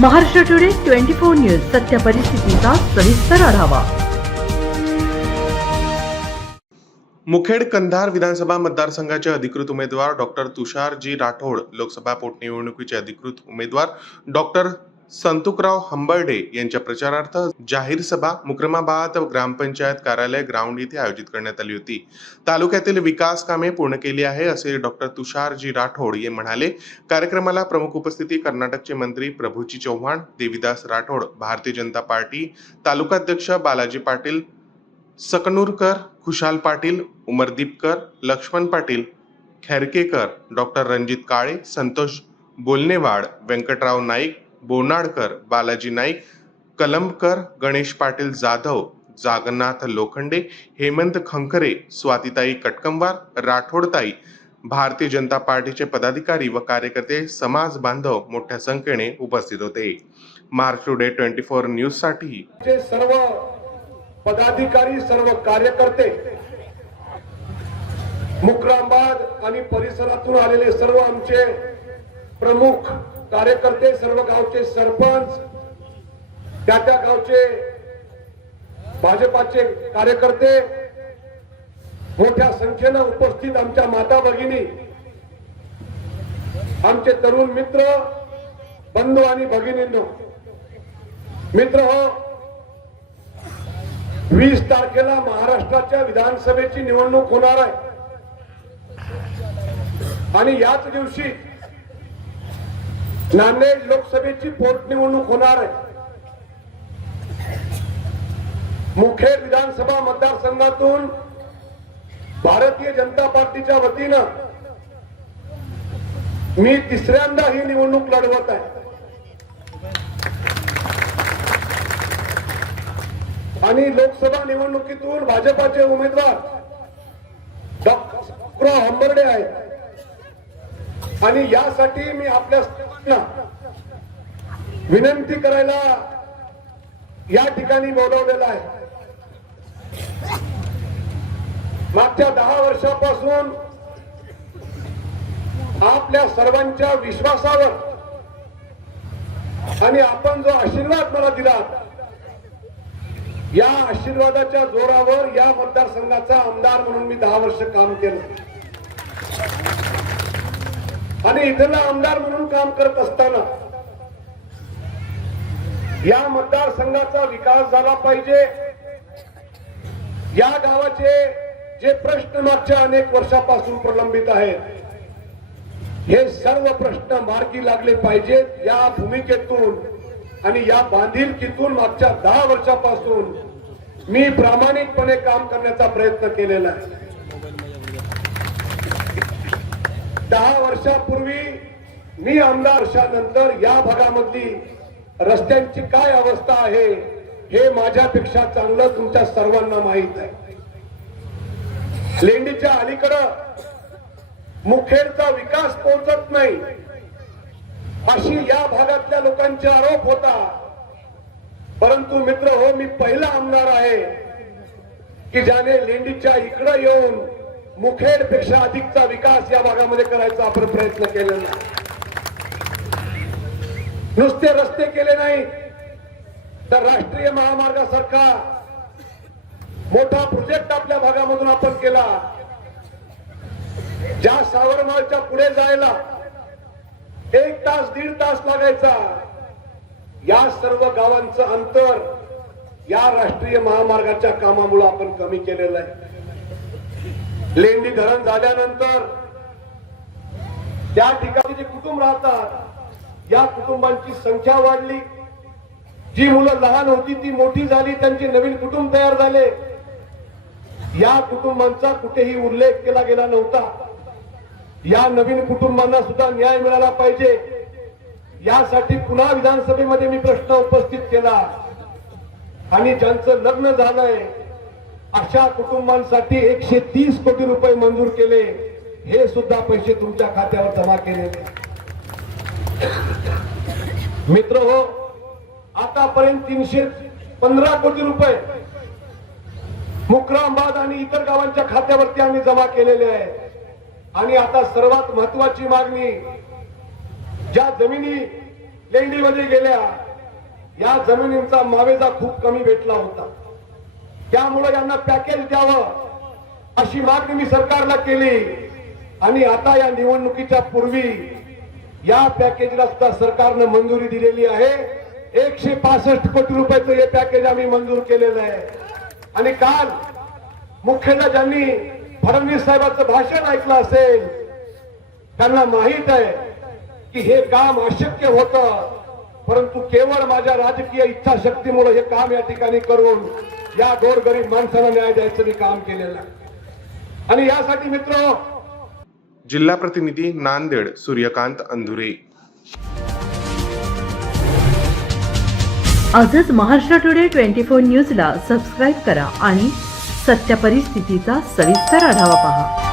Maharashtra today twenty four news सत्य परिस्थितीचा सविस्तर आढावा. मुखेड कंधार विधानसभा मतदारसंघाचे अधिकृत उमेदवार डॉक्टर तुषारजी राठोड लोकसभा पोटनिवडणुकीचे अधिकृत उमेदवार डॉक्टर संतुकराव हंबर्डे यांच्या प्रचारार्थ जाहीर सभा मुक्रमाबाद ग्रामपंचायत कार्यालय ग्राउंड येथे आयोजित करण्यात आली होती. तालुक्यातील विकास कामे पूर्ण केली आहे असे डॉक्टर तुषारजी राठोड हे म्हणाले. कार्यक्रमाला प्रमुख उपस्थिती कर्नाटकचे मंत्री प्रभूजी चव्हाण देविदास राठोड भारतीय जनता पार्टी तालुकाध्यक्ष बालाजी पाटील सकनूरकर खुशाल पाटील उमरदीपकर लक्ष्मण पाटील खैरकेकर डॉक्टर रणजित काळे संतोष बोलनेवाड व्यंकटराव नाईक बोनाडकर बालाजी नाईक कलमकर गणेश पाटील जाधव जागन्नाथ लोखंडे हेमंत खंखरे स्वातीताई कटकमवार राठोडताई भारतीय जनता पार्टीचे पदाधिकारी व कार्यकर्ते समाज बांधव मोठ्या संख्येने उपस्थित होते. मार्च टुडे ट्वेंटी फोर न्यूजसाठी सर्व पदाधिकारी सर्व कार्यकर्ते मुक्रामबाद आणि परिसरातून आलेले सर्व आमचे प्रमुख कार्यकर्ते सर्व गावचे सरपंच त्या त्या गावचे भाजपाचे कार्यकर्ते मोठ्या संख्येनं उपस्थित आमच्या माता भगिनी आमचे तरुण मित्र बंधू आणि भगिनींनो. मित्र हो वीस तारखेला महाराष्ट्राच्या विधानसभेची निवडणूक होणार आहे. आणि याच दिवशी नांदेड लोकसभेची पोटनिवडणूक होणार आहे. मुखेड विधानसभा मतदारसंघातून भारतीय जनता पार्टीच्या वतीनं मी तिसऱ्यांदा ही निवडणूक लढवत आहे. आणि लोकसभा निवडणुकीतून भाजपाचे उमेदवार डॉक्टर हंबर्डे आहेत. आणि यासाठी मी आपल्या सर्वांना विनंती करायला या ठिकाणी बोलवलेलं आहे. मागच्या दहा वर्षापासून आपल्या सर्वांच्या विश्वासावर आणि आपण जो आशीर्वाद मला दिला या आशीर्वादाच्या जोरावर या मतदारसंघाचा आमदार म्हणून मी दहा वर्ष काम केलं. आणि इथला आमदार म्हणून काम करत असताना या मतदारसंघाचा विकास झाला पाहिजे. या गावाचे जे प्रश्न मागच्या अनेक वर्षापासून प्रलंबित आहेत हे सर्व प्रश्न मार्गी लागले पाहिजेत. या भूमिकेतून आणि या बांधिलकीतून मागच्या दहा वर्षापासून मी प्रामाणिकपणे काम करण्याचा प्रयत्न केलेला आहे. दहा वर्षापूर्वी मी आमदार वर्षानंतर या भागामधली रस्त्यांची काय अवस्था आहे हे माझ्यापेक्षा चांगलं तुमच्या सर्वांना माहीत आहे. लेंडीच्या अलीकडं मुखेडचा विकास पोहोचत नाही. अशी या भागातल्या लोकांचे आरोप होता. परंतु मित्र हो मी पहिला आमदार आहे की ज्याने लेंडीच्या इकडं येऊन मुखेडपेक्षा अधिकचा विकास या भागामध्ये करायचा आपण प्रयत्न केलेला आहे. नुसते रस्ते केले नाही तर राष्ट्रीय महामार्गासारखा मोठा प्रोजेक्ट आपल्या भागामधून आपण केला. ज्या सावरमाळच्या पुढे जायला एक तास दीड तास लागायचा. या सर्व गावांचं अंतर या राष्ट्रीय महामार्गाच्या कामामुळे आपण कमी केलेलं आहे. लेंडी धरण झाल्यानंतर त्या ठिकाणी जे कुटुंब राहतात या कुटुंबांची संख्या वाढली. जी मुलं लहान होती ती मोठी झाली त्यांचे नवीन कुटुंब तयार झाले. या कुटुंबांचा कुठेही उल्लेख केला गेला नव्हता. या नवीन कुटुंबांना सुद्धा न्याय मिळाला पाहिजे. यासाठी पुन्हा विधानसभेमध्ये मी प्रश्न उपस्थित केला. आणि ज्यांचं लग्न झालंय अशा कुटुंबांसाठी एकशे तीस कोटी रुपये मंजूर केले. हे सुद्धा पैसे तुमच्या खात्यावर जमा केले. मित्र हो आतापर्यंत तीनशे पंधरा कोटी रुपये मुक्रामबाद आणि इतर गावांच्या खात्यावरती आम्ही जमा केलेले आहे आणि आता सर्वात महत्वाची मागणी ज्या जमिनी लेंडीमध्ये गेल्या या जमिनींचा मावेजा खूप कमी भेटला होता. त्यामुळे यांना पॅकेज द्यावं. अशी मागणी मी सरकारला केली. आणि आता या निवडणुकीच्या पूर्वी या पॅकेजला सुद्धा सरकारनं मंजुरी दिलेली आहे. एकशे पासष्ट कोटी रुपयाचं हे पॅकेज आम्ही मंजूर केलेलं आहे. आणि काल मुख्यतः ज्यांनी फडणवीस साहेबांचं भाषण ऐकलं असेल त्यांना माहीत आहे की हे काम अशक्य होतं. परंतु केवळ माझ्या राजकीय इच्छाशक्तीमुळे हे काम या ठिकाणी करून या गोरगरीब माणसाला न्याय द्यायचं मी काम केलेलं आहे. आणि यासाठी मित्र जिल्हा प्रतिनिधी नांदेड सूर्यकांत अंधुरे. आजच महाराष्ट्र टुडे ट्वेंटी फोर न्यूजला सबस्क्राईब करा आणि सत्य परिस्थितीचा सविस्तर आढावा पहा.